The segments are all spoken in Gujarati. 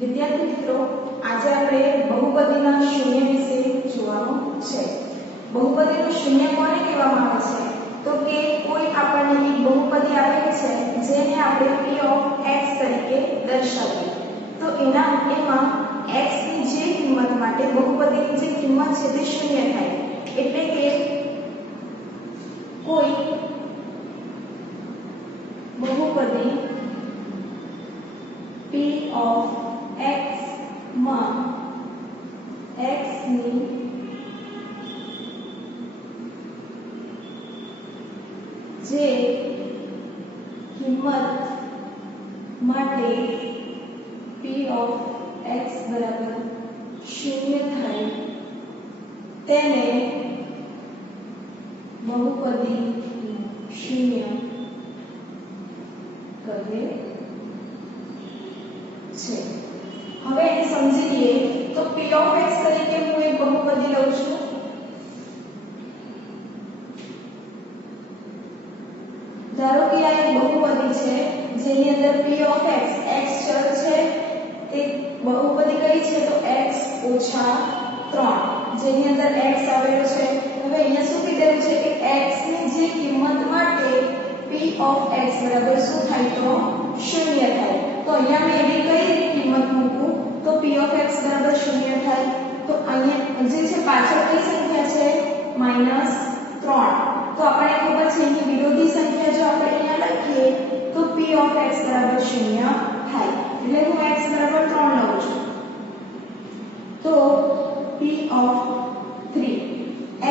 વિદ્યાર્થી મિત્રો, આજે આપણે બહુપદીના શૂન્ય વિશે જોવાનું છે। બહુપદીનું શૂન્ય કોને કહેવામાં આવે છે? તો કે કોઈ આપણને એક બહુપદી આપેલી છે જેને આપણે p ઓફ x તરીકે દર્શાવીએ તો એમાં x ની જે કિંમત માટે બહુપદીની જે કિંમત છે તે શૂન્ય થાય। એટલે કે કોઈ બહુપદી p of x માં x ની જે કિંમત માટે p of x બરાબર 0 થાય તેને બહુપદી શૂન્ય કહે છે। હવે એને સમજી લઈએ તો p of x તરીકે હું એક બહુપદી લઉં છું। ધારો કે આ એક બહુપદી છે જેની અંદર p of x x ચલ છે તે બહુપદી કઈ છે તો x - 3 જેની અંદર x આવેલો છે। હવે અહીંયા શું કીધેલું છે કે x ની જે કિંમત માટે p of x બરાબર શું થાય તો 0 થાય। તો અહીંયા મેં એની કઈ કિંમત મૂકું તો p of x બરાબર 0 થાય। તો અહીંયા જે છે પાછળ કઈ સંખ્યા છે -3 તો આપણને ખબર છે એની વિરોધી સંખ્યા જો આપણે અહીંયા લખીએ તો p of x બરાબર 0 થાય। એટલે હું x બરાબર 3 લઉં છું તો p of 3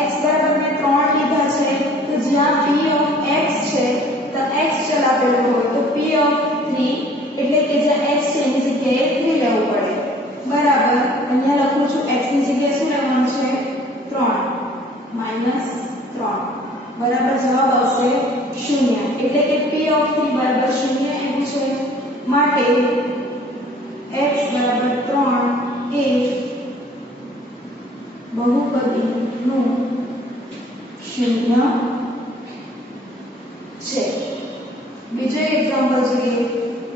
x બરાબર મેં 3 લીધા છે તો જ્યાં p of x છે તો x ચલ આપેલો હોય તો p of 3 એટલે કે જ્યાં x છે એની જગ્યાએ 3 લેવું પડે બરાબર। અહીંયા લખું છું x ની જગ્યાએ શું લેવાનું છે 3 -3 બરાબર જવાબ આવશે 0 એટલે કે p of 3 બરાબર 0 એવું છે। માટે x બરાબર 3 એ બહુપદીનું શૂન્ય છે। બીજો એક્ઝામ્પલ જોઈએ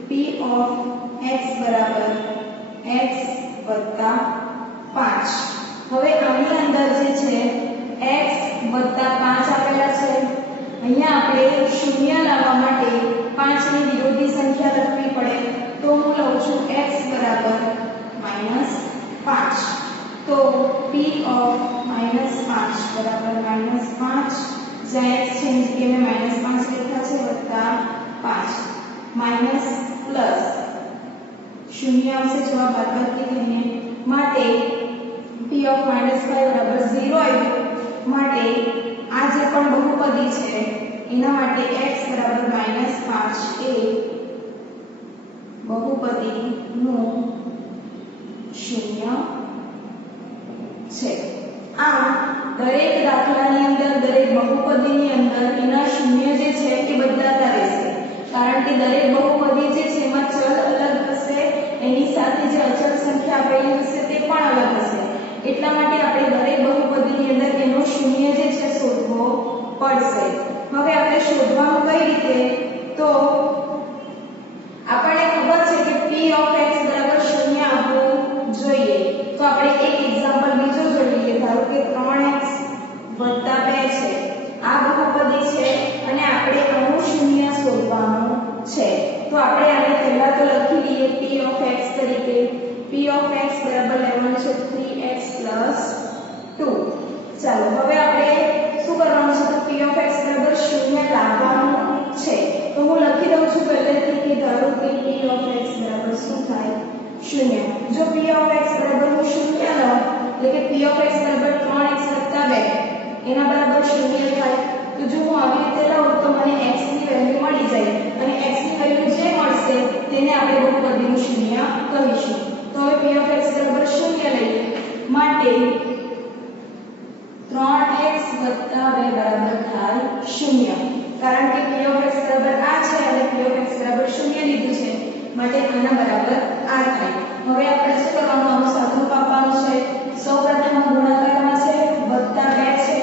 p of x બરાબર x + 5। હવે આની અંદર જે છે x + 5 આપેલા છે। અહીંયા આપણે શૂન્ય લાવવા માટે 5 ની વિરોધી સંખ્યા લખવી પડે તો હું લઉં છું x બરાબર -5 તો p of -5 બરાબર -5 જ્યાં x છે એની જગ્યાએ મેં -5 લખ્યા છે વત્તા 5 માઈનસ પ્લસ શૂન્ય આવશે જવાબ બાદબાકી થઈને માટે p of -5 બરાબર 0 આવ્યું। માટે આ જે પણ બહુપદી છે એના માટે x બરાબર -5 એ બહુપદીનું શૂન્ય છે। આ દરેક દાખલાની અંદર દરેક બહુપદીની અંદર એના શૂન્ય જે છે એ બદલાતા રહેશે કારણ કે દરેક બહુપદી જે છે એમાં ચલ અલગ હશે એની સાથે જે અચળ સંખ્યા આપેલી હશે તે પણ અલગ હશે એટલા માટે આપણે દરેક બહુપદીની અંદર એનો શૂન્ય જે છે શોધવો પડશે। હવે આપણે શોધવાનું કઈ રીતે તો આપણને ખબર છે કે p of x બરાબર 0 આવવું જોઈએ તો આપણે એક એક્ઝામ્પલ બીજો જોઈ લઈએ। ધારો કે 3x + 2 છે આ બહુપદી છે અને આપણે આનું શૂન્ય શોધવાનું છે તો આપણે આને પહેલા તો લખી લઈએ p of x તરીકે p of x બરાબર લેવાનું છે 3x + 2। ચાલો હવે આપણે શું કરવાનું છે તો p of x બરાબર 0 લાવવાનું છે તો હું લખી દઉં છું પહેલેથી કે ધારો કે p of x બરાબર શું થાય 0। જો p of x બરાબર હું 0 લઉં એટલે કે p of x બરાબર 3x + 2 એના બરાબર 0 થાય તો જો હું આવી રીતે લઉં તો મને x ની વેલ્યુ મળી જાય અને x ની વેલ્યુ જે મળશે તેને આપણે બહુપદીનું શૂન્ય કહીશું। તો હવે p of x બરાબર 0 લઈએ માટે 3x + 2 બરાબર થાય 0 કારણ કે p of x બરાબર આ છે અને p of x બરાબર 0 લીધું છે માટે આના બરાબર આ થાય। હવે આપણે શું કરવાનું આનું સાદુરૂપ આપવાનું છે સૌપ્રથમ ગુણાકારમાં છે +2 છે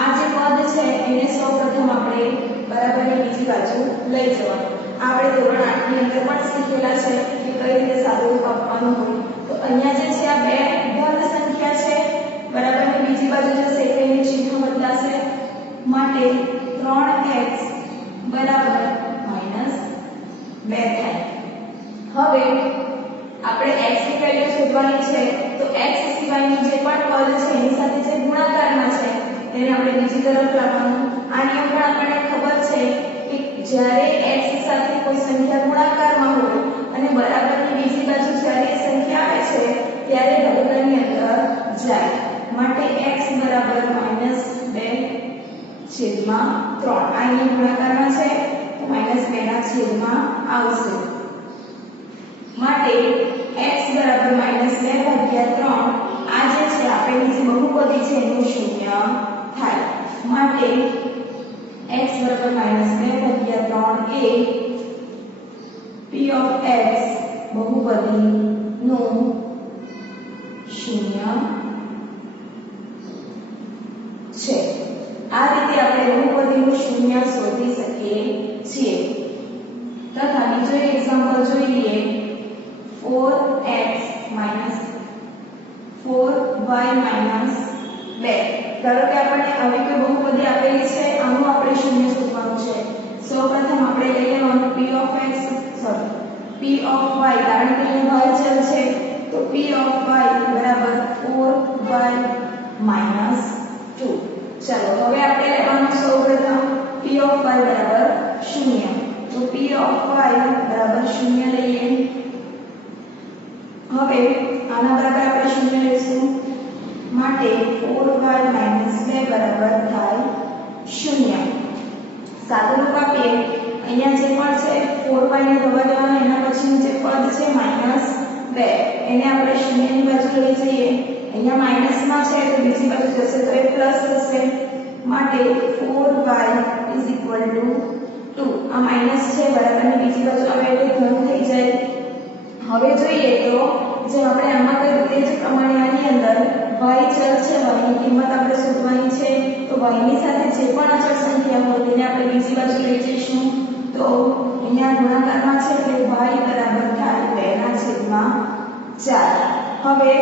આ જે પદ છે એને સૌપ્રથમ આપણે બરાબરની બીજી બાજુ લઈ જવાનું આપણે ધોરણ 8 ની અંદર પણ શીખેલા છે કે કઈ રીતે સાદુરૂપ આપવાનું હોય. તો અહીંયા જે છે આ બે ધન સંખ્યા છે બરાબર ને બીજી બાજુ જશે એટલે એનું ચિહ્ન બદલાશે માટે 3x બરાબર -2 થાય. હવે આપણે x ની વેલ્યુ શોધવાની છે તો x સિવાયનું જે પણ પદ છે એની સાથે જે ગુણાકારમાં છે તેને આપણે બીજી તરફ લાવવાનું. આ નિયમ પણ આપણને ખબર છે કે જ્યારે x સાથે કોઈ સંખ્યા ગુણાકારમાં હોય અને બરાબરની બીજી બાજુ જ્યારે એ સંખ્યા આવે છે ત્યારે ભાગાકારની અંદર જાય માટે x બરાબર -2/3. આ નિયમ ગુણાકારમાં છે તો -2 આવશે માટે x બરાબર -2/3 આ જે છે આપેલી જે બહુપદી છે એનું શૂન્ય થાય માટે x બરાબર -2/3 એ p of x બહુપદીનું શૂન્ય છે. આ રીતે આપણે બહુપદીનું શૂન્ય શોધી શકીએ છીએ. તથા બીજો એક્ઝામ્પલ જોઈ લઈએ 4y 2. ધારો કે આપણને આવી કોઈ બહુપદી આપેલી છે આનું આપણે શૂન્ય શોધવાનું છે. સૌપ્રથમ આપણે લઈ લેવાનું p of y કારણ કે અહીંયા y ચલ છે તો p of y બરાબર 4y - 2. ચાલો હવે આપણે લેવાનું સૌપ્રથમ p of y બરાબર 0 તો p of y બરાબર 0 લઈએ. હવે આના બરાબર આપણે 0 લઈશું માટે 4y - 2 બરાબર થાય 0. સાદુરૂપ આપીએ અહીંયા જે પણ છે 4y ને જવા દેવાનો એના પછીનું જે પદ છે -2 એને આપણે 0 ની બાજુ લઈ જઈએ. અહીંયા માઈનસમાં છે તો બીજી બાજુ જશે તો એ પ્લસ થશે માટે 4y = 2. આ માઈનસ છે બરાબરની બીજી બાજુ આવે એટલે ધન થઈ જાય. હવે જોઈએ તો જે આપણે આમાં કર્યું તે જ પ્રમાણે આની અંદર y ચલ છે y ની કિંમત આપણે શોધવાની છે તો y ની સાથે જે પણ અચળ સંખ્યા હોય તેને આપણે બીજી બાજુ લઈ જઈશું. તો અહીંયા ગુણાકારમાં છે એટલે y બરાબર થાય 2/4. હવે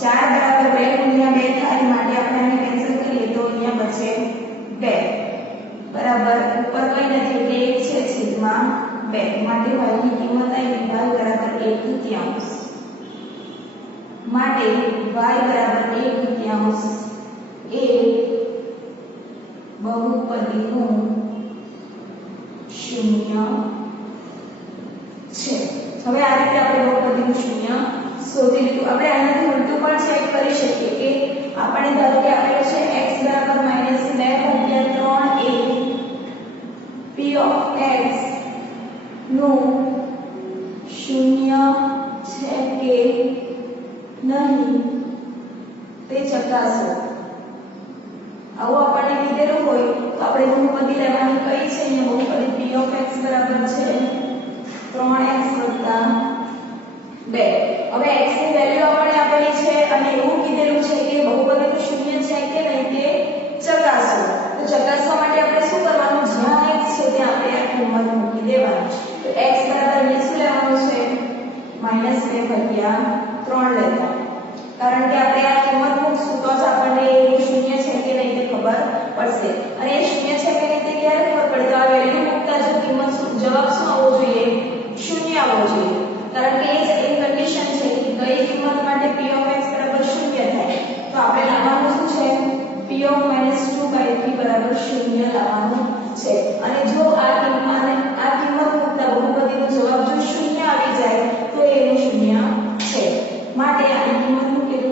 4 બરાબર 2 × 2 થાય માટે આપણે આને કેન્સલ કરીએ તો અહીંયા બચે 2 બરાબર ઉપર કંઈ નથી એટલે 1 છે છેદમાં 2 માટે y ની કિંમત આવી y બરાબર 1/3 માટે y બરાબર 1/3 એ બહુપદીનું શૂન્ય છે. હવે આ રીતે આપણે બહુપદીનું શૂન્ય શોધી લીધું. આપણે આનાથી ઉલટું પણ ચેક કરી શકીએ કે આપણે ધારો કે આપેલો છે x બરાબર -2/3 એ p of x નું શૂન્ય છે કે નહીં તે ચકાસો. આવું આપણને કીધેલું હોય તો આપણે બહુપદી લેવાની કઈ છે અહીંયા બહુપદી p of x બરાબર છે 3x + 2. હવે x ની વેલ્યુ આપણને આપેલી છે અને એવું કીધેલું છે કે બહુપદીનું શૂન્ય છે કે નહીં તે ચકાસો. તો ચકાસવા માટે આપણે શું કરવાનું જ્યાં x છે ત્યાં આપણે આ કિંમત મૂકી દેવાની. તો x બરાબર અહીંયા શું લેવાનું છે -2/3 લેતા કારણ કે આપણે આ કિંમત મૂકશું તો જ આપણને એ શૂન્ય છે કે નહીં તે ખબર પડશે. અને એ શૂન્ય છે કે નહીં તે ક્યારે ખબર પડે તો આ વેલ્યુ મૂકતા જ કિંમત જવાબ શું આવવો જોઈએ 0 આવવો જોઈએ કારણ કે એ જ એક કન્ડિશન છે કે કઈ કિંમત માટે p of x બરાબર 0 થાય. તો આપણે લાવવાનું શું છે p of -2/3 બરાબર 0 લાવવાનું છે. અને જો આ કિંમત મૂકતા બહુપદીનો જવાબ જો 0 આવી જાય તો એનું 0 છે. માટે આની કિંમત મૂકીએ તો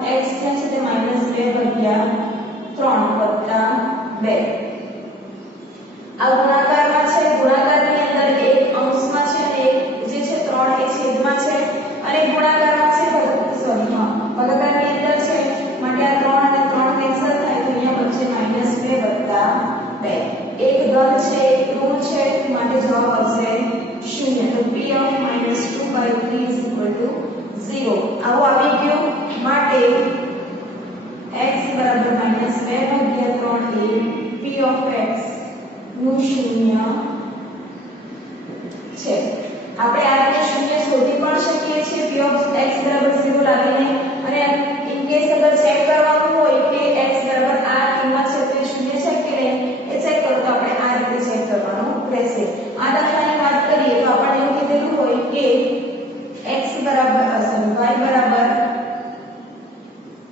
3x થાય છે તે -2/3 + 2. આ ગુણાકારમાં છે ગુણાકારની અંદર એક અંશમાં છે અને એક જે છે 3 એ છેદમાં છે અને ગુણાકારમાં છે ભાગાકારની અંદર છે માટે આ 3 અને 3 કેન્સલ થાય તો અહીંયા બચે -2/2. એક ધન છે એક ઋણ છે માટે જવાબ આવશે 0. તો p of -2/3 = 0. આવું આવી ગયું માટે x બરાબર -2/3 એ p of x નું શૂન્ય આપણે આ રીતે શૂન્ય શોધી પણ શકીએ છીએ p of x બરાબર 0 લાવીને અને ઇન કેસ અગર ચેક કરવાનું હોય કે x બરાબર આ કિંમત છે તો શૂન્ય છે કે નહીં એ ચેક કરો તો આપણે આ રીતે ચેક કરવાનું રહેશે આ દાખલાની વાત કરીએ તો આપણે એવું કીધેલું હોય કે x બરાબર y બરાબર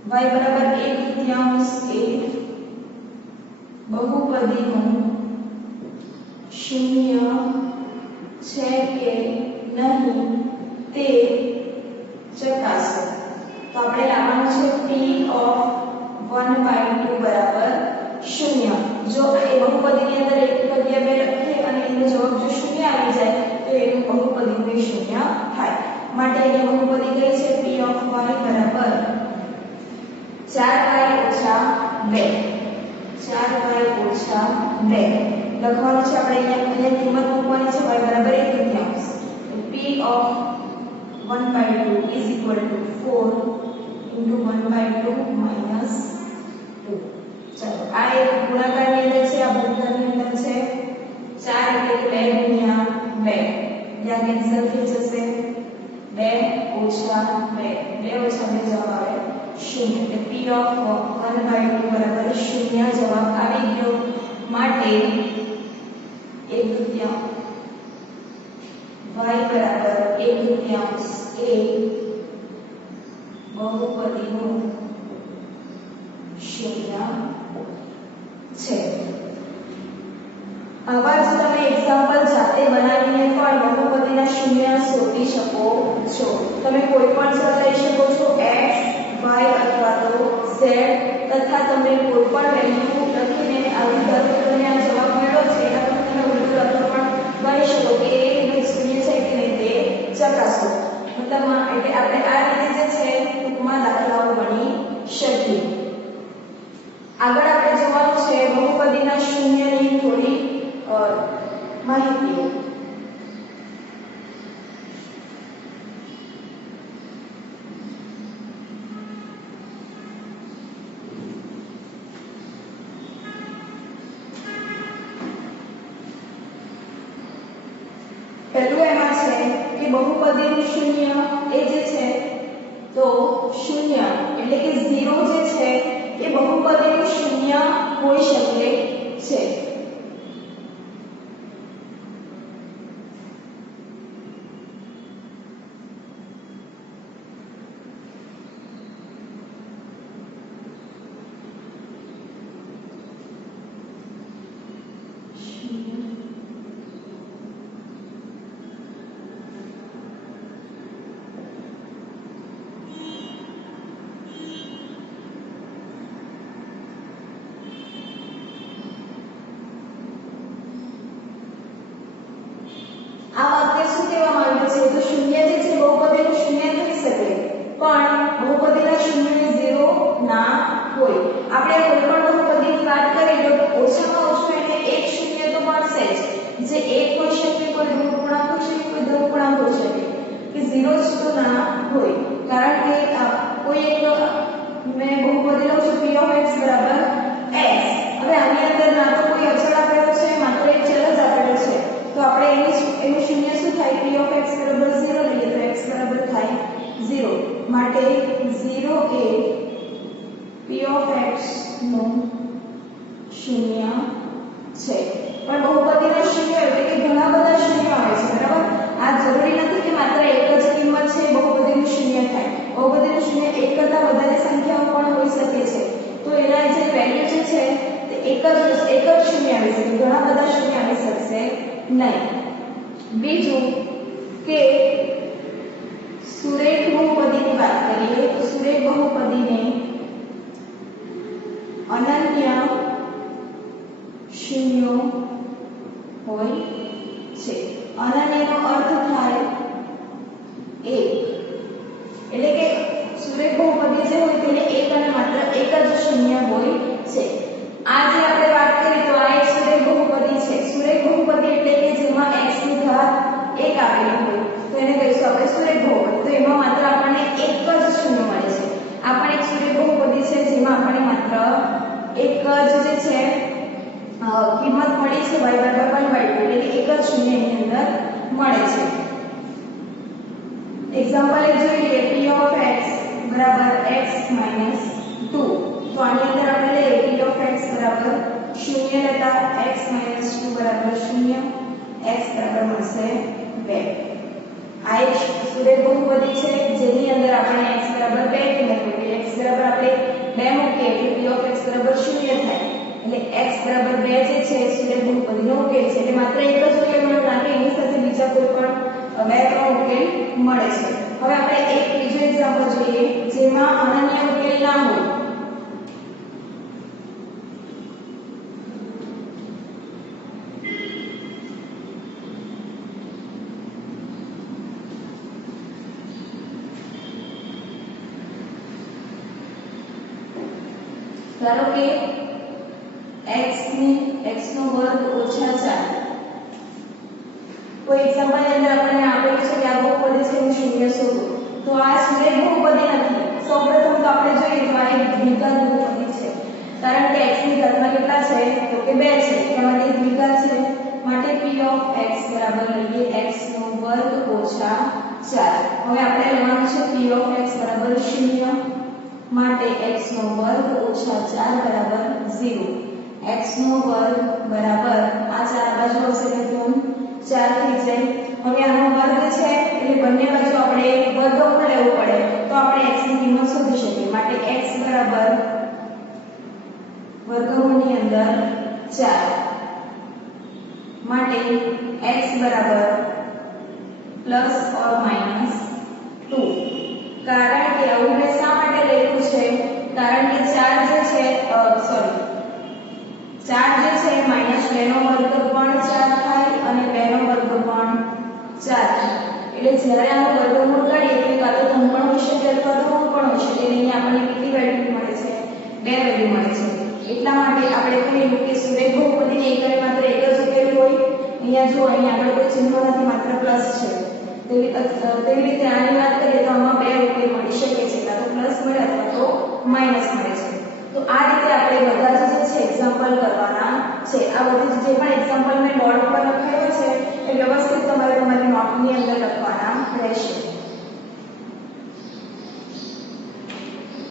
1/3 એ બહુપદીનું શૂન્ય છે કે નહીં તે ચકાસો તો આપણે લાવવાનું છે p of 1/2 બરાબર 0 જો એ બહુપદીની અંદર એક જગ્યા બે લખીએ અને એનો જવાબ જો શૂન્ય આવી જાય તો એનું બહુપદી શૂન્ય થાય માટે એની બહુપદી કઈ છે p of y બરાબર 4y ઓછા 2 લખવાનું છે આપણે અહીંયા કિંમત મૂકવાની છે y બરાબર 1/3 p of 1/2 is equal to 4 into 1/2 minus 2 ચલો આ એક ગુણાકારની અંદર છે આ ભાગાકારની અંદર છે 4 એટલે 2 ગુણ્યા 2 યા કેન્સલ થઈ જશે 2 ઓછા 2 જવાબ આવે 0 એટલે p of 1/2 બરાબર 0 જવાબ આવી ગયો માટે 1/3 y બરાબર 1/3 એ બહુપદીનું શૂન્ય છે આવા જ તમે એક્ઝામ્પલ જાતે બનાવીને પણ બહુપદીના શૂન્ય શોધી શકો છો તમે કોઈ પણ ચલ લઈ શકો છો x y અથવા તો z તથા તમે કોઈ પણ વેલ્યુ લખીને આવી ધારો કે તમને આ જવાબ મળ્યો છે એના પર તમે ઉલટું લખો પણ ગણી શકો કે એ શૂન્ય છે કે નહીં તે ચકાસો મતલબ એટલે આપણે આ રીતે જે છે ટૂંકમાં દાખલાઓ ગણી શકીએ આગળ આપણે જોવાનું છે બહુપદીના શૂન્યની થોડી માહિતી પહેલું એમાં છે કે બહુપદીનું શૂન્ય એ જે છે તો શૂન્ય એટલે કે 0 જે છે એ બહુપદીનું શૂન્ય હોઈ શકે છે આ વાક્ય શું કહેવામાં આવ્યું છે તો શૂન્ય જે છે બહુપદીનું શૂન્ય થઈ શકે પણ બહુપદીના શૂન્યને 0 ના હોય આપણે કોઈ પણ બહુપદીની વાત કરીએ તો ઓછામાં ઓછું એને એક શૂન્ય તો મળશે જ જે એક હોઈ શકે કોઈ ધ્રુવપૂર્ણાંક હોઈ શકે કોઈ ધ્રુવપૂર્ણાંક હોઈ શકે કે 0 જ તો ના હોય કારણ કે કોઈ એક મેં બહુપદી લઉં છું p of x બરાબર x હવે આની અંદર ના તો કોઈ અચળ આપેલો છે માત્ર એક ચલ જ આપેલો છે તો આપણે એનું શૂન્ય શું થાય p of x બરાબર 0 લઈએ તો x બરાબર થાય 0 માટે 0 એ p of x નું શૂન્ય છે પણ બહુપદીના શૂન્ય એટલે કે ઘણા બધા શૂન્ય આવે છે બરાબર આ જરૂરી નથી કે માત્ર એક જ કિંમત છે બહુપદીનું શૂન્ય થાય બહુપદીનું શૂન્ય એક કરતા વધારે સંખ્યાઓ પણ હોઈ શકે છે તો એના જે વેલ્યુ જે છે તે એક જ શૂન્ય આવી શકે ઘણા બધા શૂન્ય આવી શકશે નહીં બીજું કે સુરેખ બહુપદીની વાત કરીએ તો સુરેખ બહુપદીને અનન્ય શૂન્યો હોય છે અનન્યનો અર્થ થાય એક એટલે કે સુરેખ બહુપદી જે હોય તેને એક અને માત્ર એક જ શૂન્ય હોય છે આ જે આપણે વાત કરી તો આ એક સુરેખ બહુપદી છે સુરેખ બહુપદી એટલે કે જેમાં x ની ઘાત 1 આપેલી હોય તો એને કહીશું આપણે સુરેખ બહુપદી તો એમાં માત્ર આપણને એક જ શૂન્ય મળે છે આ પણ એક સુરેખ બહુપદી છે જેમાં આપણને માત્ર એક જ જે છે કિંમત મળી છે y બરાબર 1/2 એટલે કે એક જ શૂન્ય એની અંદર મળે છે એક્ઝામ્પલ એક જોઈએ p of x બરાબર x minus 2 તો આની અંદર આપણે લઈએ p of x બરાબર 0 લેતા x minus 2 બરાબર 0 x બરાબર મળશે 2 આ એક સુરેખ બહુપદી છે જેની અંદર આપણે x બરાબર 2 કિંમત મૂકીએ x બરાબર આપણે 2 મૂકીએ એટલે p of x બરાબર 0 થાય એટલે x બરાબર 2 જે છે સુરેખ બહુપદીનો ઉકેલ છે એટલે માત્ર એક જ ઉકેલ મળે ના એની સાથે બીજા કોઈ પણ બે ત્રણ ઉકેલ મળે છે હવે આપણે એક બીજો એક્ઝામ્પલ જોઈએ જેમાં અનન્ય ઉકેલ ના હોય ધારો કે x નો વર્ગ ઓછા 4 કોઈ એક્ઝામ્પલ ની અંદર આપણને આપેલું છે કે આ બહુપદી છે એનું શૂન્ય શોધો તો આ સુરેખ બહુપદી નથી સૌપ્રથમ તો આપણે જોઈએ તો આ એક દ્વિઘાત બહુપદી છે કારણ કે x ની ઘાતમાં કેટલા છે તો કે 2 છે એટલા માટે દ્વિઘાત છે માટે p of x બરાબર લઈએ x નો વર્ગ ઓછા 4 હવે આપણે લેવાનું છે p of x બરાબર 0 માટે x નો વર્ગ ઓછા 4 બરાબર 0 x નો વર્ગ બરાબર આ 4 બાજુ આવશે એટલે 4 થઈ જાય હવે આનો વર્ગ છે એટલે બંને બાજુ આપણે વર્ગમૂળ લેવું પડે તો આપણે x ની કિંમત શોધી શકીએ માટે x બરાબર વર્ગમૂળની અંદર 4 માટે x બરાબર પ્લસ ઓર માઈનસ 2 કારણ કે આવું મેં શા માટે લખ્યું છે કારણ કે 4 જે છે 4 જે છે -2 નો વર્ગ પણ 4 થાય અને 2 નો વર્ગ પણ 4 થાય એટલે જ્યારે આનો વર્ગમૂળ કાઢીએ એટલે કાં તો 3 પણ હોઈ શકે અથવા તો 2 પણ હોઈ શકે એટલે અહીં આપણને કેટલી વેલ્યુ મળે છે 2 વેલ્યુ મળે છે એટલા માટે આપણે કહીએ કે સુરેખ બહુપદીની એક અને માત્ર એક જ ઉકેલ હોય અહીંયા જો અહીં આગળ કોઈ ચિહ્ન નથી માત્ર પ્લસ છે તેવી રીતે આની વાત કરીએ તો આમાં 2 ઉકેલ મળી શકે છે કાં તો પ્લસ મળે અથવા તો માઈનસ મળે છે તો આ રીતે આપણે બધા જ જે છે એક્ઝામ્પલ કરવાના છે આ બધી જે પણ એક્ઝામ્પલ મેં બોર્ડ પર લખાયો છે એ વ્યવસ્થિત તમારે તમારી નોટની અંદર લખવાના રહેશે